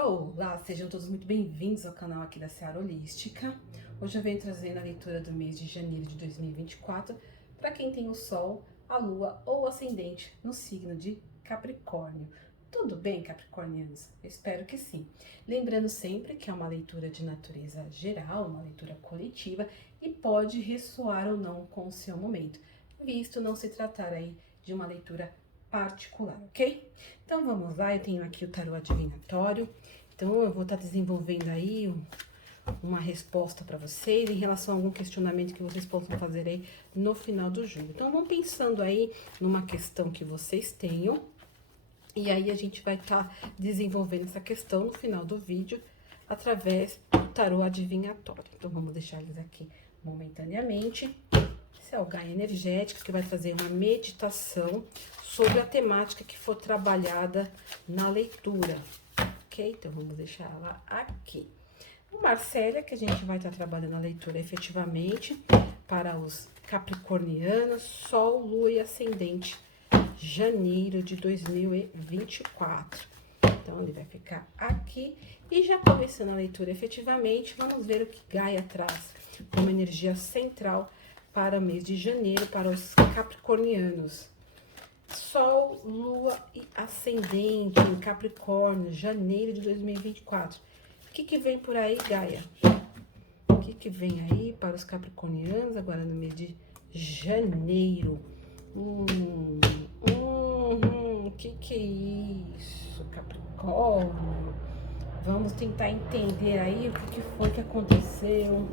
Olá, sejam todos muito bem-vindos ao canal aqui da Seara Holística. Hoje eu venho trazendo a leitura do mês de janeiro de 2024 para quem tem o Sol, a Lua ou o Ascendente no signo de Capricórnio. Tudo bem, capricornianos? Eu espero que sim. Lembrando sempre que é uma leitura de natureza geral, uma leitura coletiva e pode ressoar ou não com o seu momento, visto não se tratar aí de uma leitura particular, ok? Então vamos lá, eu tenho aqui o tarô adivinatório. Então, eu vou estar desenvolvendo aí uma resposta para vocês em relação a algum questionamento que vocês possam fazer aí no final do jogo. Então, vão pensando aí numa questão que vocês tenham, e aí a gente vai estar desenvolvendo essa questão no final do vídeo através do tarô adivinhatório. Então, vamos deixar eles aqui momentaneamente. Esse é o Gaia Energética, que vai trazer uma meditação sobre a temática que for trabalhada na leitura. Ok? Então, vamos deixar ela aqui. O Marcélia, que a gente vai estar trabalhando a leitura efetivamente para os capricornianos, Sol, Lua e Ascendente, janeiro de 2024. Então, ele vai ficar aqui. E já começando a leitura efetivamente, vamos ver o que Gaia traz como energia central para o mês de janeiro, para os capricornianos. Sol, Lua e Ascendente em Capricórnio, janeiro de 2024. O que vem por aí, Gaia? O que vem aí para os capricornianos agora no mês de janeiro? Que é isso, Capricórnio? Vamos tentar entender aí o que foi que aconteceu.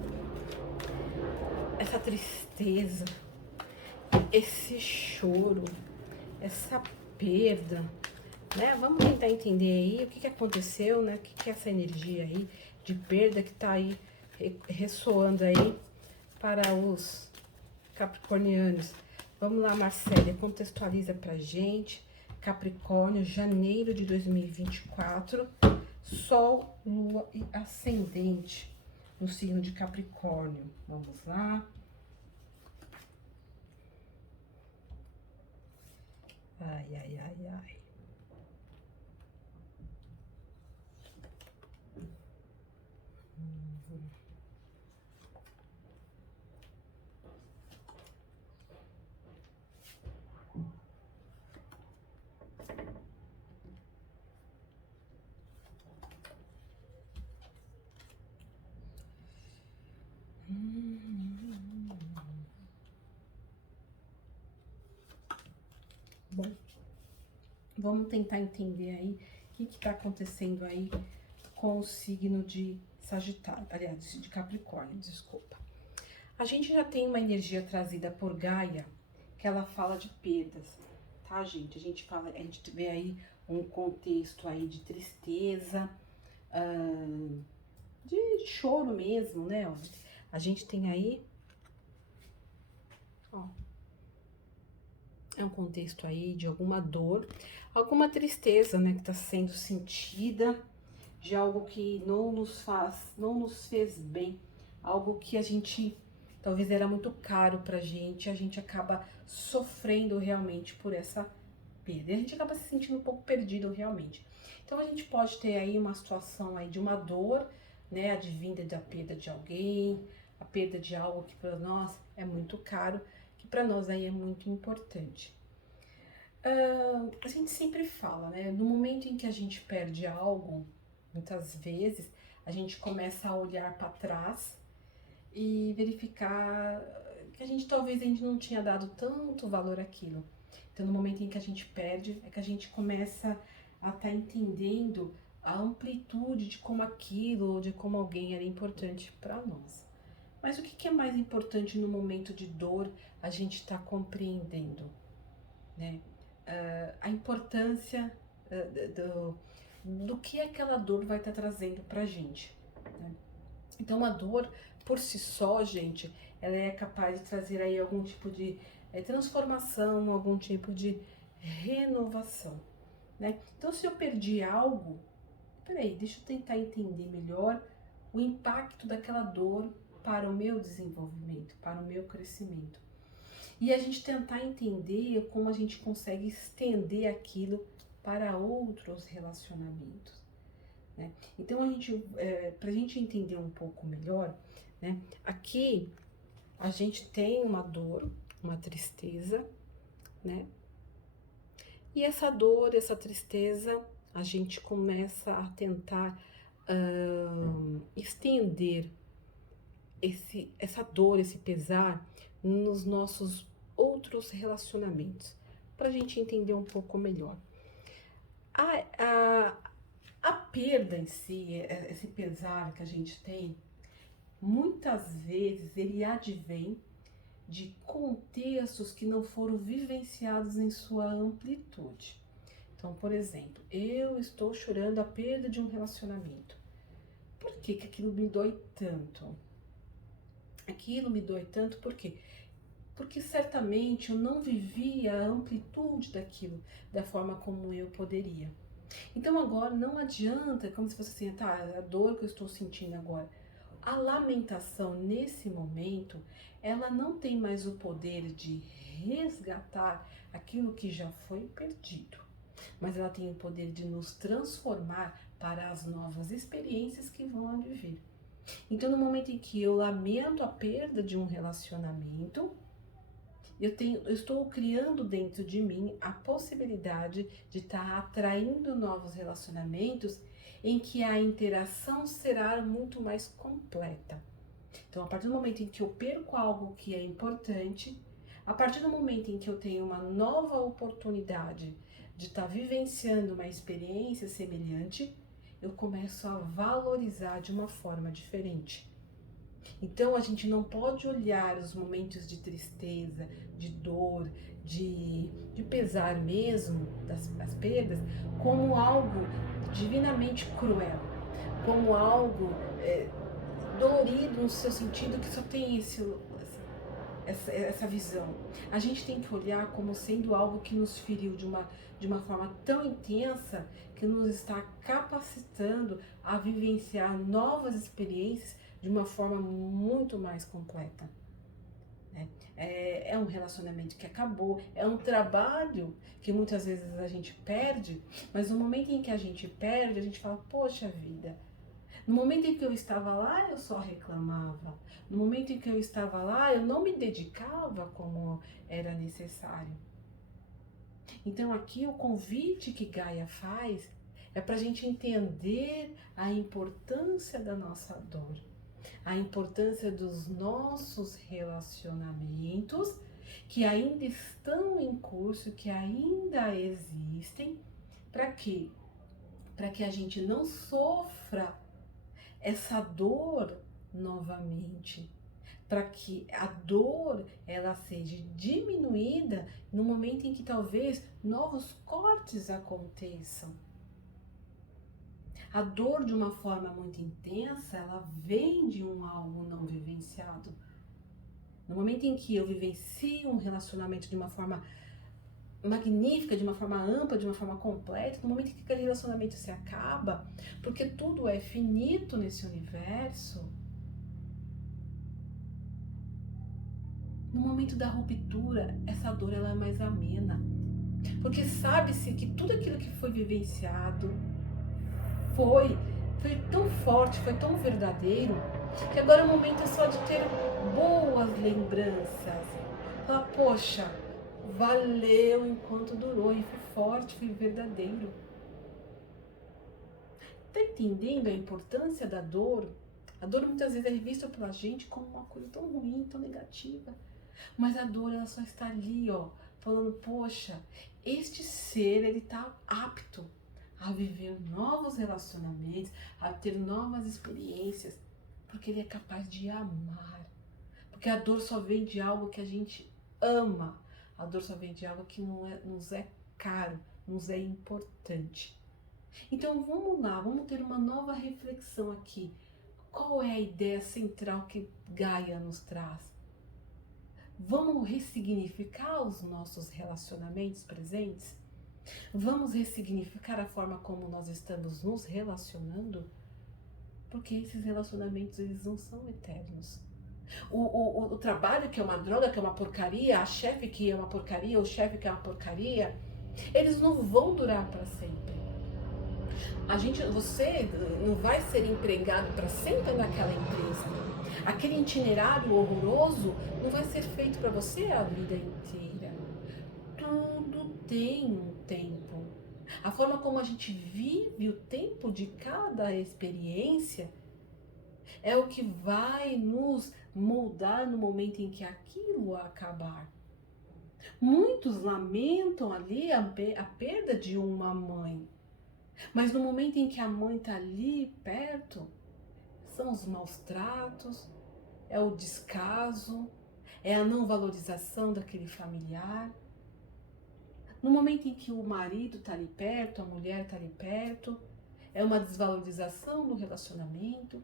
Essa tristeza, esse choro, essa perda, né? Vamos tentar entender aí o que aconteceu, né? O que é essa energia aí de perda que tá aí ressoando aí para os capricornianos. Vamos lá, Marcélia, contextualiza pra gente. Capricórnio, janeiro de 2024, Sol, Lua e Ascendente no signo de Capricórnio. Vamos lá. Ai, ai, ai, ai. Bom, vamos tentar entender aí o que está acontecendo aí com o signo de Sagitário, aliás, de Capricórnio, desculpa. A gente já tem uma energia trazida por Gaia, que ela fala de perdas, tá, gente? A gente vê aí um contexto aí de tristeza, de choro mesmo, né? A gente tem aí, ó, é um contexto aí de alguma dor, alguma tristeza, né, que tá sendo sentida, de algo que não nos fez bem, algo que a gente talvez era muito caro pra gente, a gente acaba sofrendo realmente por essa perda. E a gente acaba se sentindo um pouco perdido realmente. Então a gente pode ter aí uma situação aí de uma dor, né, advinda da perda de alguém, a perda de algo que para nós é muito caro, que para nós aí é muito importante. A gente sempre fala, né? No momento em que a gente perde algo, muitas vezes a gente começa a olhar para trás e verificar que talvez a gente não tinha dado tanto valor àquilo. Então, no momento em que a gente perde, é que a gente começa a estar entendendo a amplitude de como aquilo ou de como alguém era importante para nós. Mas o que é mais importante no momento de dor a gente está compreendendo, né? A importância do que aquela dor vai estar trazendo pra gente, né? Então a dor por si só, gente, ela é capaz de trazer aí algum tipo de transformação, algum tipo de renovação, né? Então se eu perdi algo, peraí, deixa eu tentar entender melhor o impacto daquela dor para o meu desenvolvimento, para o meu crescimento. E a gente tentar entender como a gente consegue estender aquilo para outros relacionamentos. né? Então, pra gente entender um pouco melhor, né? Aqui a gente tem uma dor, uma tristeza, né? E essa dor, essa tristeza, a gente começa a tentar estender essa dor, esse pesar nos nossos outros relacionamentos, para a gente entender um pouco melhor. A perda em si, esse pesar que a gente tem, muitas vezes ele advém de contextos que não foram vivenciados em sua amplitude. Então, por exemplo, eu estou chorando a perda de um relacionamento. Por que aquilo me dói tanto? Aquilo me dói tanto por quê? Porque certamente eu não vivia a amplitude daquilo da forma como eu poderia. Então agora não adianta, como se fosse assim, tá, a dor que eu estou sentindo agora. A lamentação nesse momento, ela não tem mais o poder de resgatar aquilo que já foi perdido, mas ela tem o poder de nos transformar para as novas experiências que vão advir. Então, no momento em que eu lamento a perda de um relacionamento, eu estou criando dentro de mim a possibilidade de estar atraindo novos relacionamentos em que a interação será muito mais completa. Então, a partir do momento em que eu perco algo que é importante, a partir do momento em que eu tenho uma nova oportunidade de estar vivenciando uma experiência semelhante, eu começo a valorizar de uma forma diferente. Então a gente não pode olhar os momentos de tristeza, de dor, de pesar mesmo, das perdas, como algo divinamente cruel, como algo dolorido no seu sentido que só tem essa visão. A gente tem que olhar como sendo algo que nos feriu de uma forma tão intensa que nos está capacitando a vivenciar novas experiências de uma forma muito mais completa. É um relacionamento que acabou, é um trabalho que muitas vezes a gente perde, mas no momento em que a gente perde, a gente fala, poxa vida, no momento em que eu estava lá, eu só reclamava. No momento em que eu estava lá, eu não me dedicava como era necessário. Então aqui o convite que Gaia faz é para a gente entender a importância da nossa dor, a importância dos nossos relacionamentos que ainda estão em curso, que ainda existem, para quê? Para que a gente não sofra essa dor novamente, para que a dor ela seja diminuída no momento em que talvez novos cortes aconteçam. A dor de uma forma muito intensa, ela vem de algo não vivenciado. No momento em que eu vivencio um relacionamento de uma forma magnífica, de uma forma ampla, de uma forma completa, no momento em que aquele relacionamento se acaba, porque tudo é finito nesse universo, no momento da ruptura, essa dor ela é mais amena, porque sabe-se que tudo aquilo que foi vivenciado foi tão forte, foi tão verdadeiro, que agora o momento é só de ter boas lembranças. Falar, poxa, valeu enquanto durou, e foi forte, foi verdadeiro. Tá entendendo a importância da dor? A dor muitas vezes é vista pela gente como uma coisa tão ruim, tão negativa. Mas a dor, ela só está ali, ó, falando, poxa, este ser, ele tá apto a viver novos relacionamentos, a ter novas experiências, porque ele é capaz de amar. Porque a dor só vem de algo que a gente ama. A dor só vem de algo que nos é caro, nos é importante. Então vamos lá, vamos ter uma nova reflexão aqui. Qual é a ideia central que Gaia nos traz? Vamos ressignificar os nossos relacionamentos presentes? Vamos ressignificar a forma como nós estamos nos relacionando? Porque esses relacionamentos, eles não são eternos. O trabalho que é uma droga, que é uma porcaria, a chefe que é uma porcaria, o chefe que é uma porcaria, eles não vão durar para sempre. Você não vai ser empregado para sempre naquela empresa. Aquele itinerário horroroso não vai ser feito para você a vida inteira. Tudo tem um tempo. A forma como a gente vive o tempo de cada experiência é o que vai nos moldar no momento em que aquilo acabar. Muitos lamentam ali a perda de uma mãe, mas no momento em que a mãe está ali perto, são os maus tratos, é o descaso, é a não valorização daquele familiar. No momento em que o marido está ali perto, a mulher está ali perto, é uma desvalorização do relacionamento.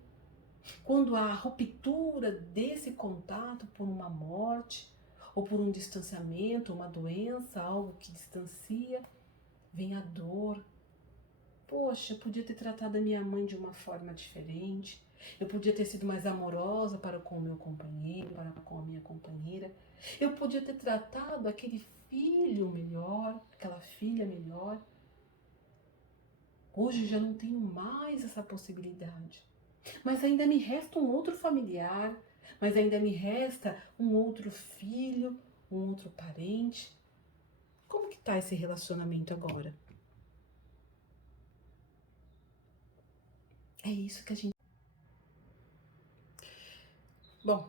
Quando há ruptura desse contato por uma morte, ou por um distanciamento, uma doença, algo que distancia, vem a dor. Poxa, eu podia ter tratado a minha mãe de uma forma diferente, eu podia ter sido mais amorosa para com o meu companheiro, para com a minha companheira, eu podia ter tratado aquele filho melhor, aquela filha melhor. Hoje já não tenho mais essa possibilidade. Mas ainda me resta um outro familiar, mas ainda me resta um outro filho, um outro parente. Como que tá esse relacionamento agora? É isso que a gente... Bom,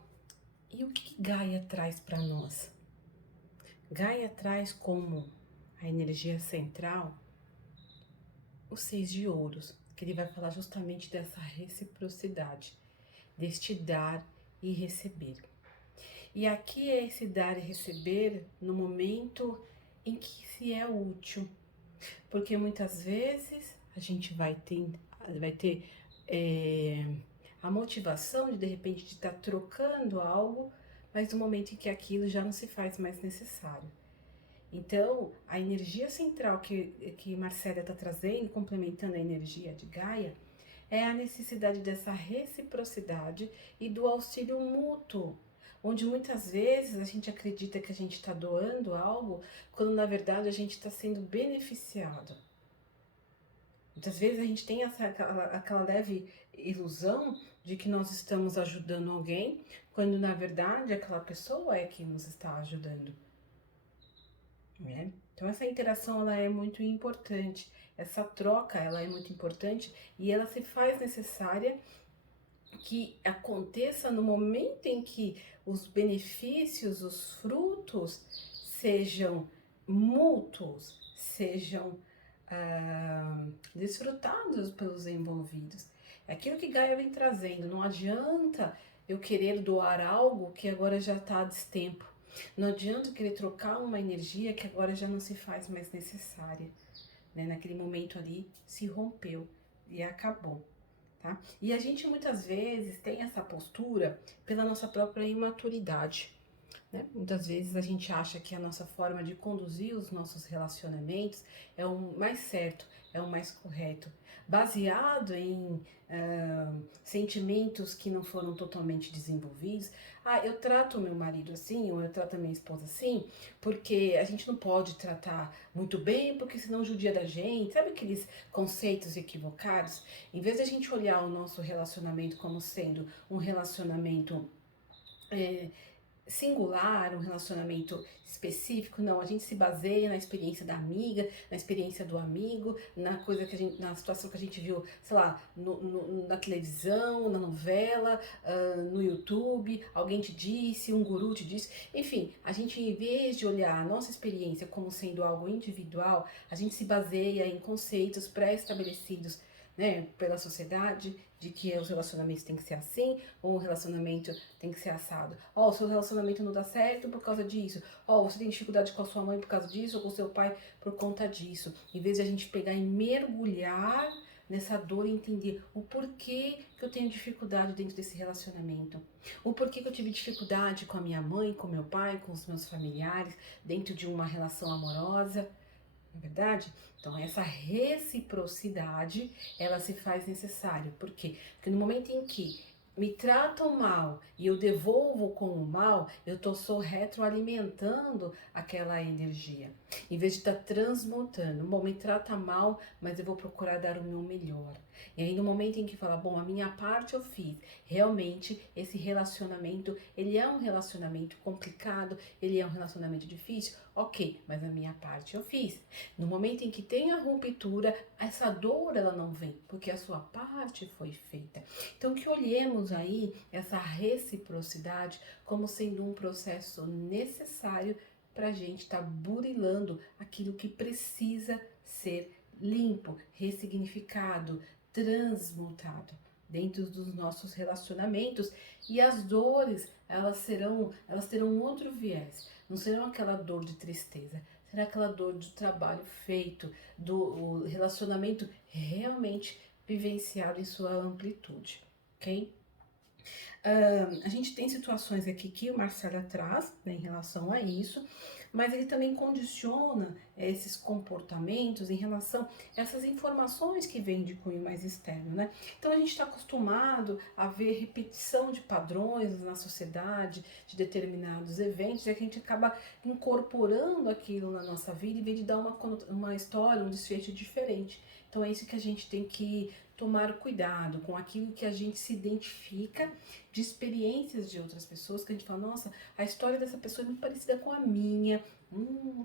e o que Gaia traz para nós? Gaia traz como a energia central o 6 de ouros, que ele vai falar justamente dessa reciprocidade, deste dar e receber. E aqui é esse dar e receber no momento em que se é útil, porque muitas vezes a gente vai ter a motivação de repente de estar trocando algo, mas no momento em que aquilo já não se faz mais necessário. Então, a energia central que Marcela está trazendo, complementando a energia de Gaia, é a necessidade dessa reciprocidade e do auxílio mútuo, onde muitas vezes a gente acredita que a gente está doando algo, quando na verdade a gente está sendo beneficiado. Muitas vezes a gente tem aquela leve ilusão de que nós estamos ajudando alguém, quando na verdade aquela pessoa é que nos está ajudando. Né? Então essa interação ela é muito importante, essa troca ela é muito importante e ela se faz necessária que aconteça no momento em que os benefícios, os frutos sejam mútuos, sejam desfrutados pelos envolvidos. É aquilo que Gaia vem trazendo, não adianta eu querer doar algo que agora já está a destempo. Não adianta eu querer trocar uma energia que agora já não se faz mais necessária. Né? Naquele momento ali se rompeu e acabou. Tá? E a gente muitas vezes tem essa postura pela nossa própria imaturidade. Né? Muitas vezes a gente acha que a nossa forma de conduzir os nossos relacionamentos é o mais certo, é o mais correto, baseado em sentimentos que não foram totalmente desenvolvidos. Ah, eu trato o meu marido assim, ou eu trato a minha esposa assim, porque a gente não pode tratar muito bem, porque senão judia da gente. Sabe aqueles conceitos equivocados? Em vez de a gente olhar o nosso relacionamento como sendo um relacionamento singular, um relacionamento específico, não, a gente se baseia na experiência da amiga, na experiência do amigo, na coisa que a gente, na situação que a gente viu, sei lá, na televisão, na novela, no YouTube, alguém te disse, um guru te disse, enfim, a gente em vez de olhar a nossa experiência como sendo algo individual, a gente se baseia em conceitos pré-estabelecidos, né, pela sociedade, de que os relacionamentos têm que ser assim, ou o relacionamento tem que ser assado. Ó, o seu relacionamento não dá certo por causa disso. Ó, você tem dificuldade com a sua mãe por causa disso, ou com o seu pai por conta disso. Em vez de a gente pegar e mergulhar nessa dor e entender o porquê que eu tenho dificuldade dentro desse relacionamento. O porquê que eu tive dificuldade com a minha mãe, com meu pai, com os meus familiares, dentro de uma relação amorosa. Não é verdade? Então essa reciprocidade, ela se faz necessária. Por quê? Porque no momento em que me tratam mal e eu devolvo com o mal, eu tô só retroalimentando aquela energia. Em vez de estar transmutando, bom, me trata mal, mas eu vou procurar dar o meu melhor. E aí no momento em que fala, bom, a minha parte eu fiz, realmente esse relacionamento, ele é um relacionamento complicado, ele é um relacionamento difícil, ok, mas a minha parte eu fiz. No momento em que tem a ruptura, essa dor ela não vem, porque a sua parte foi feita. Então que olhemos aí essa reciprocidade como sendo um processo necessário para a gente estar burilando aquilo que precisa ser limpo, ressignificado, transmutado dentro dos nossos relacionamentos. E as dores, elas terão outro viés. Não serão aquela dor de tristeza, será aquela dor do trabalho feito, do relacionamento realmente vivenciado em sua amplitude, ok? A gente tem situações aqui que o Marcelo traz, né, em relação a isso, mas ele também condiciona esses comportamentos em relação a essas informações que vêm de cunho mais externo, né? Então a gente está acostumado a ver repetição de padrões na sociedade, de determinados eventos, e a gente acaba incorporando aquilo na nossa vida em vez de dar uma história, um desfecho diferente. Então é isso que a gente tem que tomar cuidado com aquilo que a gente se identifica de experiências de outras pessoas, que a gente fala, nossa, a história dessa pessoa é muito parecida com a minha.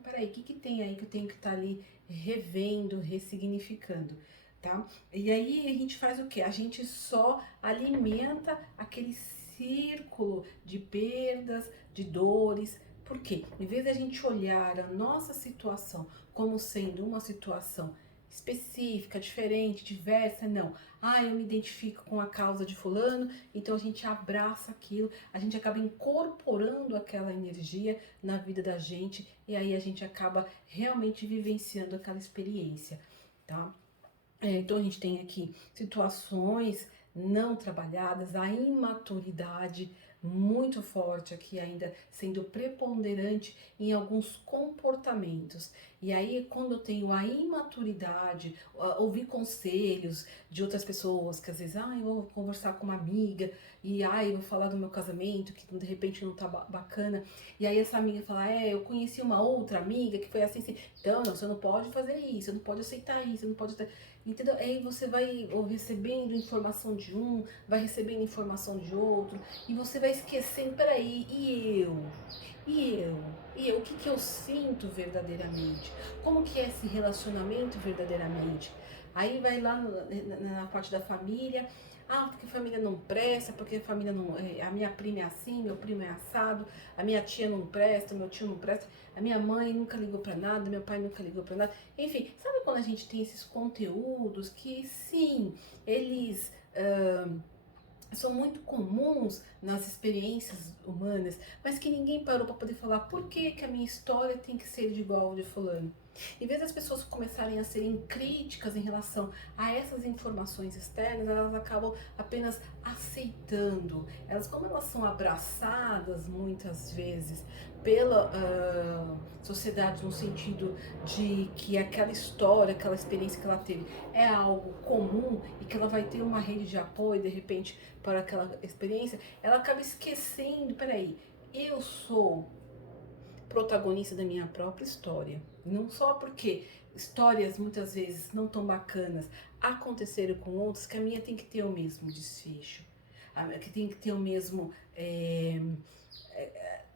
Peraí, o que tem aí que eu tenho que estar ali revendo, ressignificando, tá? E aí a gente faz o quê? A gente só alimenta aquele círculo de perdas, de dores. Por quê? Em vez de a gente olhar a nossa situação como sendo uma situação específica, diferente, diversa, não. Eu me identifico com a causa de fulano, então a gente abraça aquilo, a gente acaba incorporando aquela energia na vida da gente e aí a gente acaba realmente vivenciando aquela experiência, tá? Então a gente tem aqui situações não trabalhadas, a imaturidade muito forte aqui ainda sendo preponderante em alguns comportamentos. E aí quando eu tenho a imaturidade, ouvir conselhos de outras pessoas, que às vezes, eu vou conversar com uma amiga e eu vou falar do meu casamento que de repente não tá bacana. E aí essa amiga fala, eu conheci uma outra amiga que foi assim, assim. Então, não, você não pode fazer isso, você não pode aceitar isso, você não pode... Entendeu? Aí você vai recebendo informação de um, vai recebendo informação de outro, e você vai esquecendo, peraí, e eu? E eu? E eu? O que que eu sinto verdadeiramente? Como que é esse relacionamento verdadeiramente? Aí vai lá na parte da família, porque a família não presta, porque a família não... A minha prima é assim, meu primo é assado, a minha tia não presta, meu tio não presta, a minha mãe nunca ligou pra nada, meu pai nunca ligou pra nada. Enfim, sabe quando a gente tem esses conteúdos que, sim, eles são muito comuns nas experiências humanas, mas que ninguém parou para poder falar por que que a minha história tem que ser de igual ao de fulano. Em vez das pessoas começarem a serem críticas em relação a essas informações externas, elas acabam apenas aceitando. Elas, como elas são abraçadas muitas vezes pela sociedade no sentido de que aquela história, aquela experiência que ela teve é algo comum e que ela vai ter uma rede de apoio de repente para aquela experiência, ela acaba esquecendo, peraí, eu sou protagonista da minha própria história. Não só porque histórias muitas vezes não tão bacanas aconteceram com outros, que a minha tem que ter o mesmo desfecho, que tem que ter o mesmo...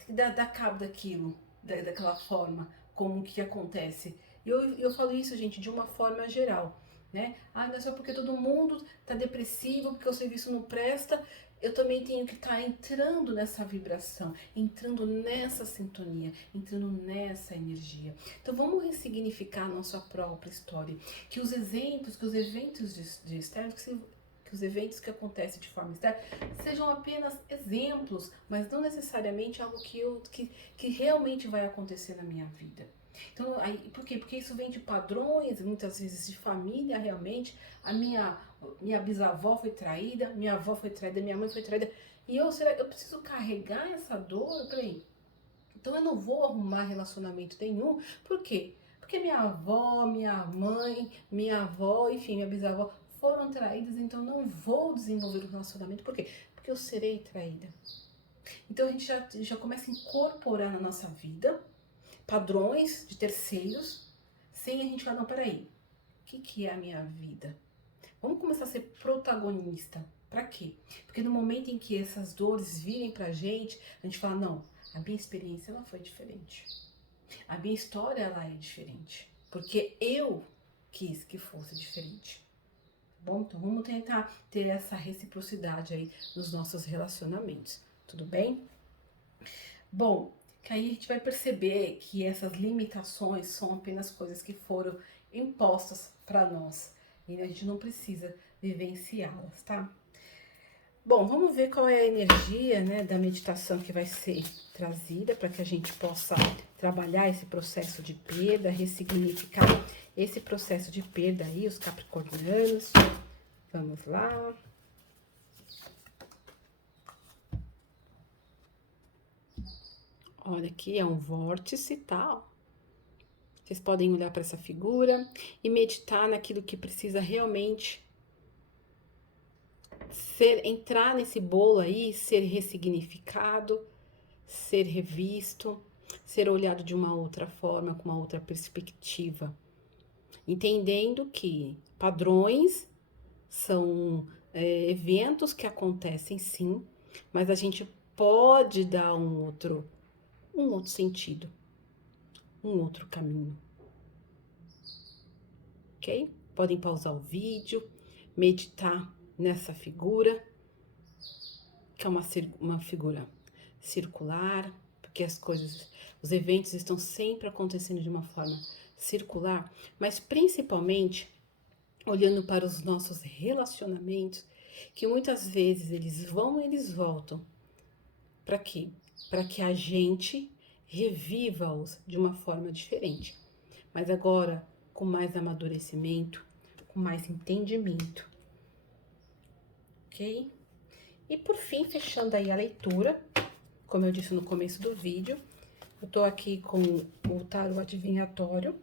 dar cabo daquilo, daquela forma, como que acontece. Eu falo isso, gente, de uma forma geral, né? Não é só porque todo mundo tá depressivo, porque o serviço não presta, eu também tenho que estar entrando nessa vibração, entrando nessa sintonia, entrando nessa energia. Então vamos ressignificar a nossa própria história, que os exemplos, que os eventos de externos, que os eventos que acontecem de forma externa sejam apenas exemplos, mas não necessariamente algo que realmente vai acontecer na minha vida. Então, por quê? Porque isso vem de padrões, muitas vezes de família, realmente. A minha bisavó foi traída, minha avó foi traída, minha mãe foi traída. E eu preciso carregar essa dor? Peraí. Então eu não vou arrumar relacionamento nenhum. Por quê? Porque minha avó, minha mãe, minha avó, enfim, minha bisavó foram traídas, então não vou desenvolver um relacionamento. Por quê? Porque eu serei traída. Então a gente já começa a incorporar na nossa vida padrões de terceiros, sem a gente falar, não, peraí, o que é a minha vida? Vamos começar a ser protagonista. Pra quê? Porque no momento em que essas dores virem pra gente, a gente fala, não, a minha experiência ela foi diferente. A minha história ela é diferente. Porque eu quis que fosse diferente. Bom, então vamos tentar ter essa reciprocidade aí nos nossos relacionamentos. Tudo bem? Bom, que aí a gente vai perceber que essas limitações são apenas coisas que foram impostas para nós. E a gente não precisa vivenciá-las, tá? Bom, vamos ver qual é a energia, né, da meditação que vai ser trazida para que a gente possa trabalhar esse processo de perda, ressignificar esse processo de perda aí, os capricornianos. Vamos lá. Olha, aqui é um vórtice, tá? Vocês podem olhar para essa figura e meditar naquilo que precisa realmente entrar nesse bolo aí, ser ressignificado, ser revisto, ser olhado de uma outra forma, com uma outra perspectiva. Entendendo que padrões são eventos que acontecem sim, mas a gente pode dar um outro sentido, um outro caminho. Ok? Podem pausar o vídeo, meditar nessa figura, que é uma figura circular, porque os eventos estão sempre acontecendo de uma forma circular, mas principalmente olhando para os nossos relacionamentos, que muitas vezes eles vão e eles voltam. Para quê? Para que a gente reviva-os de uma forma diferente, mas agora com mais amadurecimento, com mais entendimento, ok? E por fim, fechando aí a leitura, como eu disse no começo do vídeo, eu tô aqui com o tarô adivinhatório,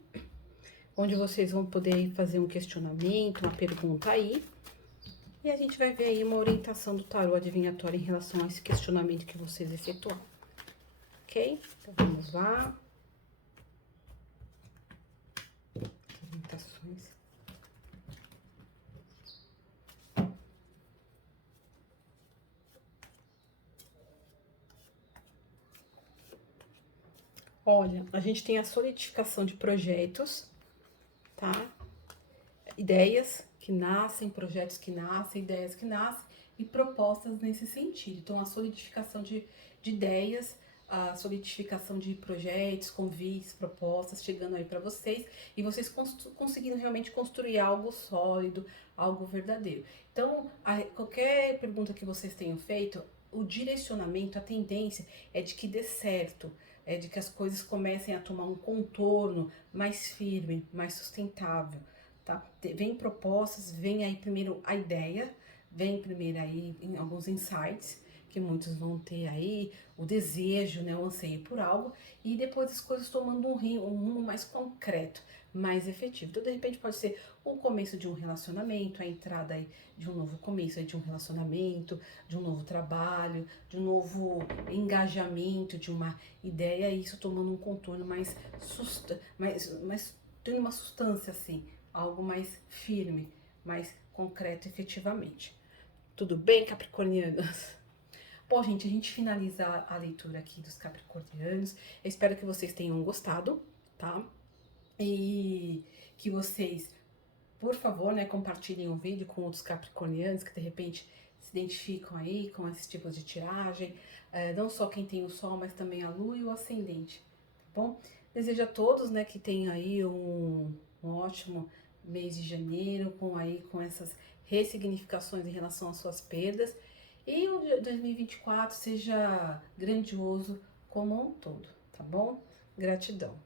onde vocês vão poder fazer um questionamento, uma pergunta aí, e a gente vai ver aí uma orientação do tarô adivinhatório em relação a esse questionamento que vocês efetuaram, ok? Então vamos lá. Orientações. Olha, a gente tem a solidificação de projetos, tá? Ideias que nascem, projetos que nascem, ideias que nascem e propostas nesse sentido. Então, a solidificação de ideias, a solidificação de projetos, convites, propostas chegando aí para vocês e vocês conseguindo realmente construir algo sólido, algo verdadeiro. Então, qualquer pergunta que vocês tenham feito, o direcionamento, a tendência é de que dê certo, é de que as coisas comecem a tomar um contorno mais firme, mais sustentável. Tá? Vem propostas, vem aí primeiro a ideia, vem primeiro aí em alguns insights, que muitos vão ter aí, o desejo, né, o anseio por algo, e depois as coisas tomando um rumo mais concreto, mais efetivo. Então, de repente, pode ser o começo de um relacionamento, a entrada aí de um novo começo aí de um relacionamento, de um novo trabalho, de um novo engajamento, de uma ideia, e isso tomando um contorno mais tendo uma substância assim, algo mais firme, mais concreto efetivamente. Tudo bem, capricornianos? Bom, gente, a gente finaliza a leitura aqui dos capricornianos. Eu espero que vocês tenham gostado, tá? E que vocês, por favor, né, compartilhem o vídeo com outros capricornianos que de repente se identificam aí com esses tipos de tiragem. Não só quem tem o sol, mas também a lua e o ascendente, tá bom? Desejo a todos, né, que tenham aí um ótimo mês de janeiro, com essas ressignificações em relação às suas perdas. E o 2024 seja grandioso como um todo, tá bom? Gratidão.